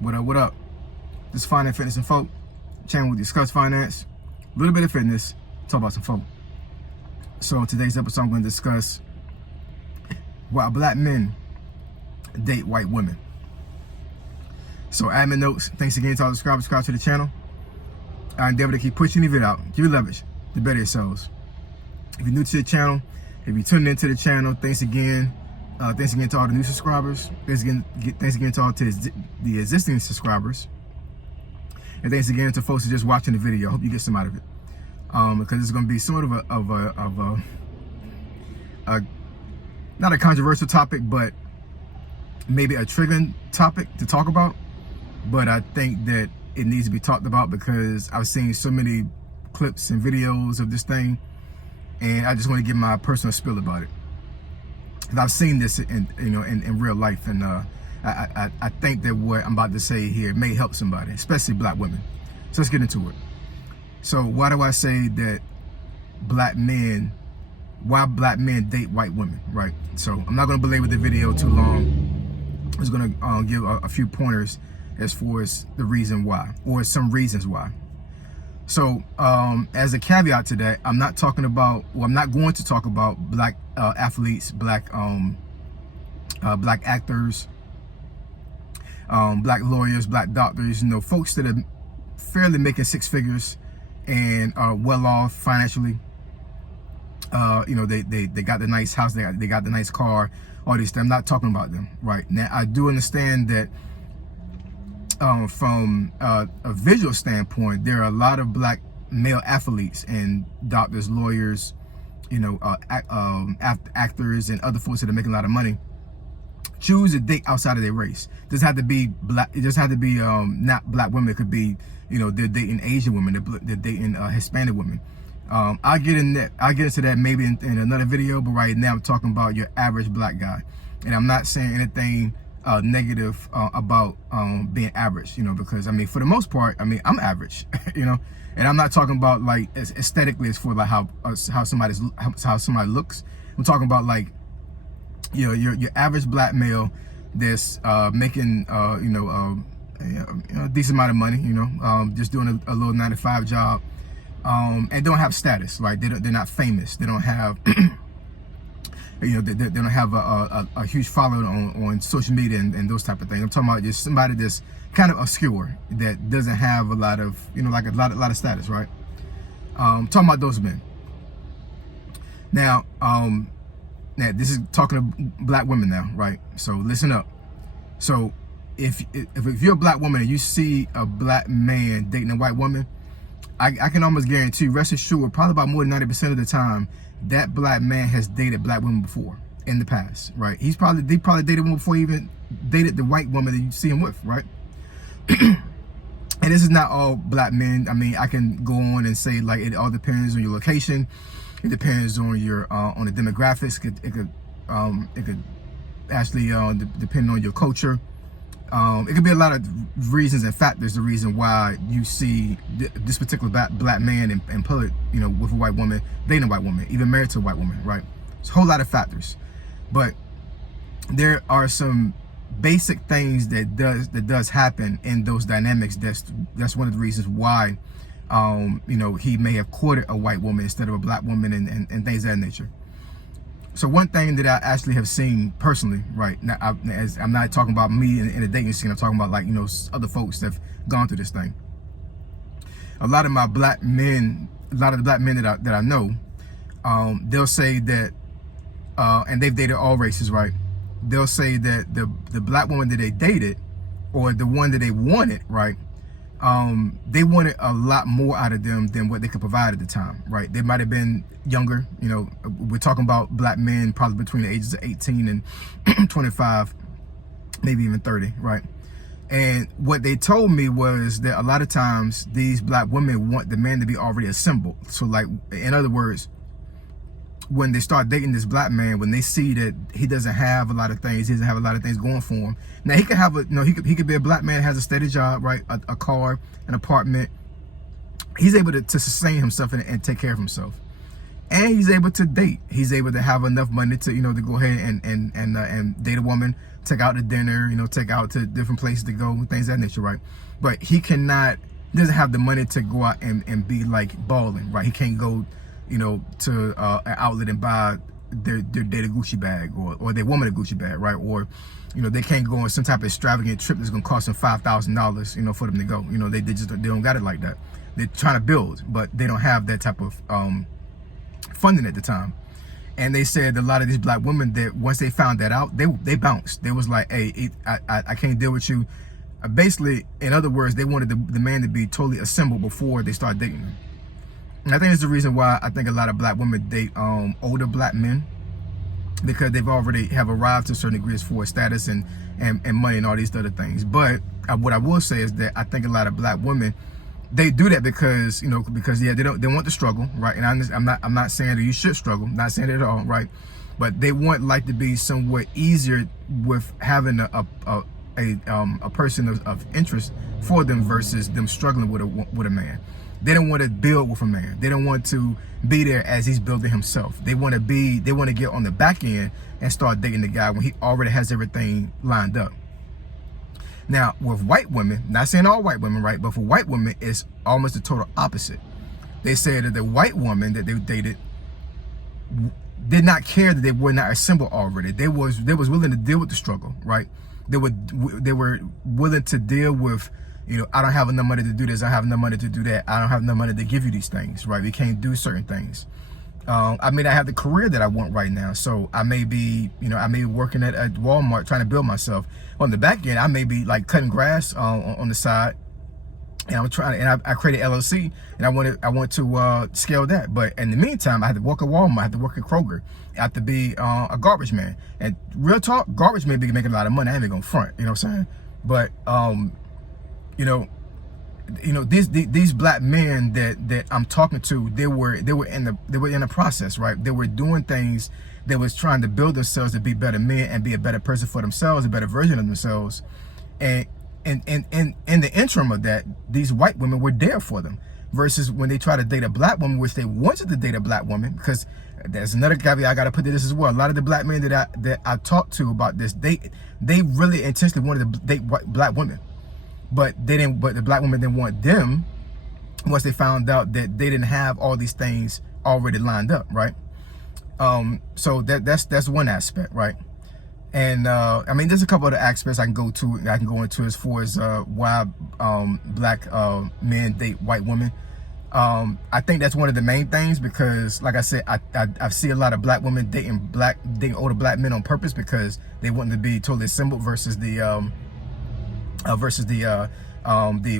What up? This is Finance, Fitness, and Folk. Channel we discuss finance, a little bit of fitness, talk about some folk. So in today's episode, I'm going to discuss why black men date white women. So admin notes, thanks again to all the subscribe to the channel. I endeavor to keep pushing the video out. Give you leverage to better yourselves. If you're new to the channel, if you're tuning into the channel, thanks again. Thanks again to all the new subscribers. Thanks again to all the existing subscribers. And thanks again to folks who are just watching the video. I hope you get some out of it. Because it's going to be sort of a not a controversial topic, but maybe a triggering topic to talk about. But I think that it needs to be talked about because I've seen so many clips and videos of this thing, and I just want to give my personal spiel about it. And I've seen this in real life, and I think that what I'm about to say here may help somebody, especially black women. So let's get into it. So why do I say that why black men date white women, right? So I'm not going to belabor the video too long. I'm just going to give a few pointers as far as the reason why, or some reasons why. So as a caveat to that, I'm not going to talk about black athletes, black actors, black lawyers, black doctors, folks that are fairly making six figures and are well off financially. They got the nice house, they got the nice car, all these things. I'm not talking about them right now. I do understand that from a visual standpoint, there are a lot of black male athletes and doctors, lawyers, actors and other folks that are making a lot of money choose to date outside of their race. It doesn't have to be black. It just have to be not black women. It could be they're dating Asian women, they're dating Hispanic women. I'll get into that maybe in another video, but right now I'm talking about your average black guy, and I'm not saying anything negative about being average, because for the most part, I'm average, and I'm not talking about like aesthetically as for like how somebody looks. I'm talking about like your average black male that's making a decent amount of money, just doing a little 9-to-5 job, and don't have status, right? They're not famous. They don't have they don't have a huge following on social media and those type of things. I'm talking about just somebody that's kind of obscure, that doesn't have a lot of like a lot of status, right? Talking about those men. Now this is talking to black women now, right? So listen up. So if you're a black woman and you see a black man dating a white woman, I can almost guarantee, rest assured, probably about more than 90% of the time, that black man has dated black women before in the past, right? They probably dated one before he even dated the white woman that you see him with, right? And this is not all black men. I can go on and say like it all depends on your location. It depends on your on the demographics. It could actually depend on your culture. It could be a lot of reasons and factors. The reason why you see this particular black man and public, with a white woman, dating a white woman, even married to a white woman, right? It's a whole lot of factors, but there are some basic things that does happen in those dynamics. That's one of the reasons why, he may have courted a white woman instead of a black woman and things of that nature. So one thing that I actually have seen personally, right now, I'm not talking about me in the dating scene. I'm talking about like other folks that have gone through this thing. A lot of the black men that I know, they'll say that, and they've dated all races, right? They'll say that the black woman that they dated, or the one that they wanted, right? They wanted a lot more out of them than what they could provide at the time, right? They might have been younger, we're talking about black men probably between the ages of 18 and 25, maybe even 30, right? And what they told me was that a lot of times these black women want the man to be already assembled. So like, in other words, when they start dating this black man, when they see that he doesn't have a lot of things, he doesn't have a lot of things going for him. Now he could have he could be a black man that has a steady job, right? A car, an apartment. He's able to sustain himself and take care of himself. and he's able to date. He's able to have enough money to, you know, to go ahead and date a woman, take out to dinner, you know, take out to different places to go, things of that nature, right? But he doesn't have the money to go out and be like balling, right? He can't go, you know, to an outlet and buy their date a Gucci bag or their woman a Gucci bag, right? Or, you know, they can't go on some type of extravagant trip that's gonna cost them $5,000, you know, for them to go. You know, they don't got it like that. They're trying to build, but they don't have that type of funding at the time. And they said a lot of these black women, that once they found that out, they bounced. They was like, hey, I can't deal with you. Basically, in other words, they wanted the man to be totally assembled before they start dating them. And I think it's the reason why I think a lot of black women date older black men, because they've already have arrived to a certain degree as far as status and money and all these other things. But what I will say is that I think a lot of black women, they do that because, you know, because yeah, they want to struggle, right? And I'm not saying that you should struggle, not saying it at all, right? But they want life to be somewhat easier with having a person of interest for them versus them struggling with a man. They don't want to build with a man. They don't want to be there as he's building himself. They want to get on the back end and start dating the guy when he already has everything lined up. Now, with white women, not saying all white women, right? But for white women, it's almost the total opposite. They said that the white woman that they dated did not care that they were not assembled already. They was willing to deal with the struggle, right? They were willing to deal with, you know, I don't have enough money to do this. I don't have enough money to do that. I don't have enough money to give you these things, right? We can't do certain things. I may not have the career that I want right now. So I may be, you know, I may be working at Walmart trying to build myself. On the back end, I may be like cutting grass on the side. And I'm trying, and I created LLC, and I want to scale that. But in the meantime, I had to work at Walmart, I had to work at Kroger, I have to be a garbage man. And real talk, garbage man be making a lot of money. I ain't even gonna front, you know what I'm saying? But you know, these black men that I'm talking to, they were in the process, right? They were doing things. They was trying to build themselves to be better men and be a better person for themselves, a better version of themselves. And in the interim of that, these white women were there for them. Versus when they try to date a black woman, which they wanted to date a black woman, because there's another caveat I got to put to this as well. A lot of the black men that I talked to about this, they really intentionally wanted to date black women. But the black women didn't want them once they found out that they didn't have all these things already lined up, right? So that's one aspect, right? And I mean, there's a couple other aspects I can go into as far as why black men date white women. I think that's one of the main things, because like I said, I see a lot of black women dating older black men on purpose because they want to be totally assembled versus the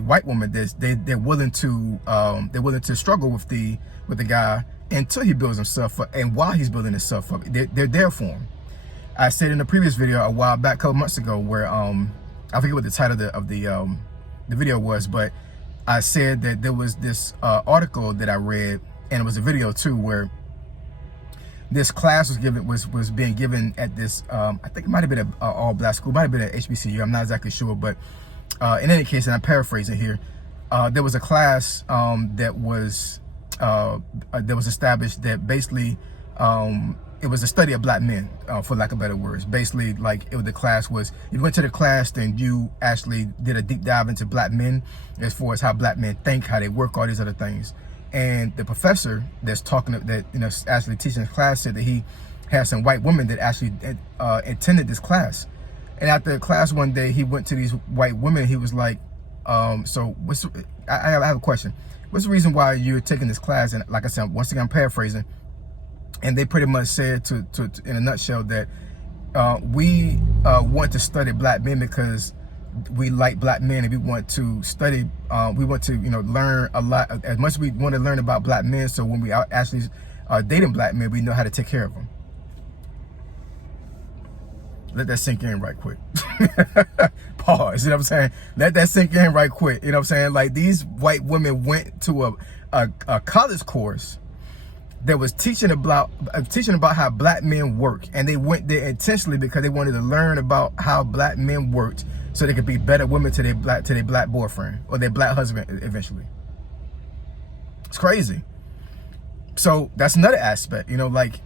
white woman they're willing to struggle with the guy until he builds himself up, and while he's building himself up, they're there for him. I said in a previous video a while back, a couple months ago, where I forget what the title of the video was, but I said that there was this article that I read, and it was a video too, where this class was being given at this I think it might have been an all black school, might have been at HBCU, I'm not exactly sure, but in any case, and I'm paraphrasing here, there was a class that was established that basically it was a study of black men, for lack of better words. Basically, like the class was, if you went to the class, then you actually did a deep dive into black men as far as how black men think, how they work, all these other things. And the professor that's actually teaching the class said that he had some white women that actually attended this class. And after the class one day, he went to these white women. He was like, so I have a question. What's the reason why you're taking this class? And like I said, once again, I'm paraphrasing. And they pretty much said to in a nutshell that we want to study black men because we like black men, and we want to study, we want to learn a lot, as much as we want to learn about black men, so when we are actually dating black men, we know how to take care of them. Let that sink in right quick. Pause, you know what I'm saying? Let that sink in right quick, you know what I'm saying? Like, these white women went to a college course that was teaching about how black men work, and they went there intentionally because they wanted to learn about how black men worked, so they could be better women to their black boyfriend or their black husband eventually. It's crazy. So that's another aspect, you know, like,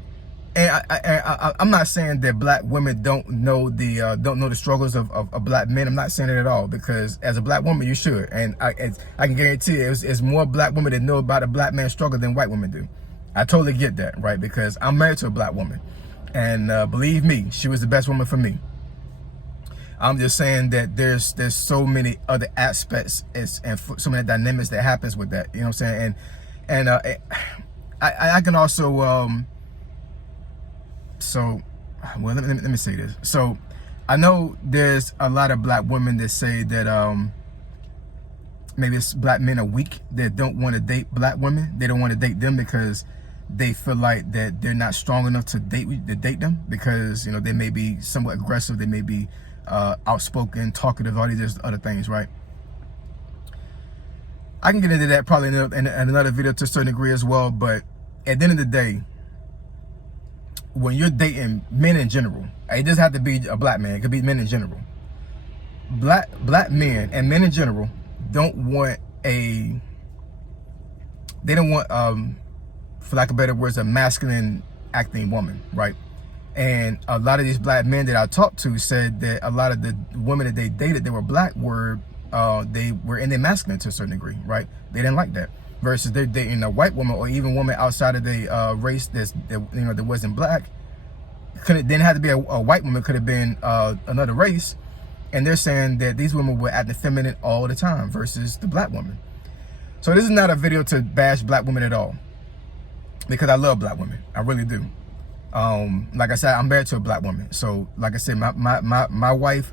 and I'm not saying that black women don't know the struggles of black men. I'm not saying it at all, because as a black woman, you should. And I can guarantee you, it's more black women that know about a black man's struggle than white women do. I totally get that, right? Because I'm married to a black woman, and believe me, she was the best woman for me. I'm just saying that there's so many other aspects and so many dynamics that happens with that. You know what I'm saying? And I can also so, well, let me say this. So I know there's a lot of black women that say that maybe it's black men are weak, that don't want to date black women. They don't want to date them because they feel like that they're not strong enough to date them, because, you know, they may be somewhat aggressive, they may be outspoken, talkative, all these other things, right? I can get into that probably in another video to a certain degree as well, but at the end of the day, when you're dating men in general, it doesn't have to be a black man, it could be men in general. Black men and men in general don't want for lack of better words, a masculine acting woman, right? And a lot of these black men that I talked to said that a lot of the women that they dated that were black they were in their masculine to a certain degree, right? They didn't like that. Versus they're dating a white woman, or even woman outside of the race that wasn't black. Didn't have to be a white woman, could have been another race. And they're saying that these women were acting feminine all the time versus the black woman. So this is not a video to bash black women at all, because I love black women, I really do. Like I said, I'm married to a black woman. So like I said, my wife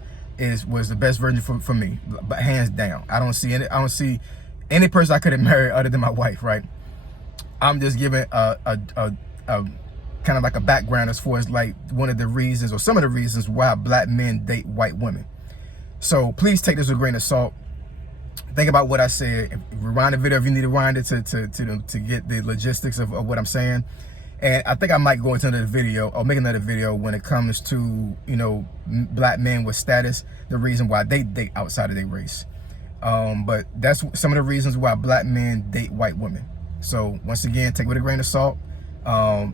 was the best virgin for me, but hands down. I don't see any person I could have married other than my wife, right? I'm just giving a kind of like a background as far as like one of the reasons, or some of the reasons, why black men date white women. So please take this with a grain of salt. Think about what I said. Rewind the video if you need to rewind it to get the logistics of what I'm saying. And I think I might go into another video, or make another video, when it comes to, you know, black men with status, the reason why they date outside of their race. But that's some of the reasons why black men date white women. So once again, take it with a grain of salt. Don't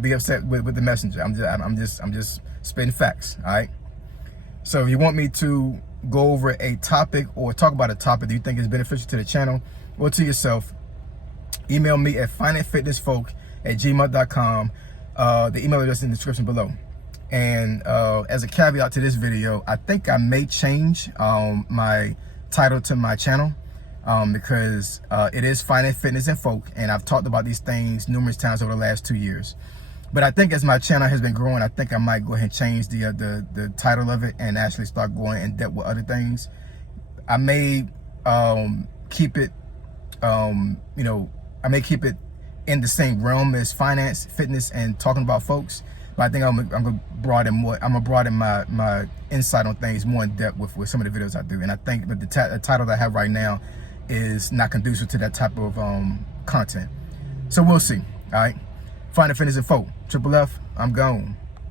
be upset with the messenger. I'm just spitting facts. All right. So if you want me to go over a topic or talk about a topic that you think is beneficial to the channel or to yourself, email me at finandfitnessfolk@gmail.com. The email address is in the description below. And as a caveat to this video, I think I may change my title to my channel, because it is Finance, Fitness, and Folk, and I've talked about these things numerous times over the last 2 years. But I think as my channel has been growing, I think I might go ahead and change the title of it and actually start going in depth with other things. I may keep it, you know, I may keep it in the same realm as finance, fitness, and talking about folks. But I think I'm gonna broaden my insight on things more in depth with some of the videos I do. And I think that the title that I have right now is not conducive to that type of content. So we'll see. All right. Find the Fitness and Folk. Triple F, I'm gone.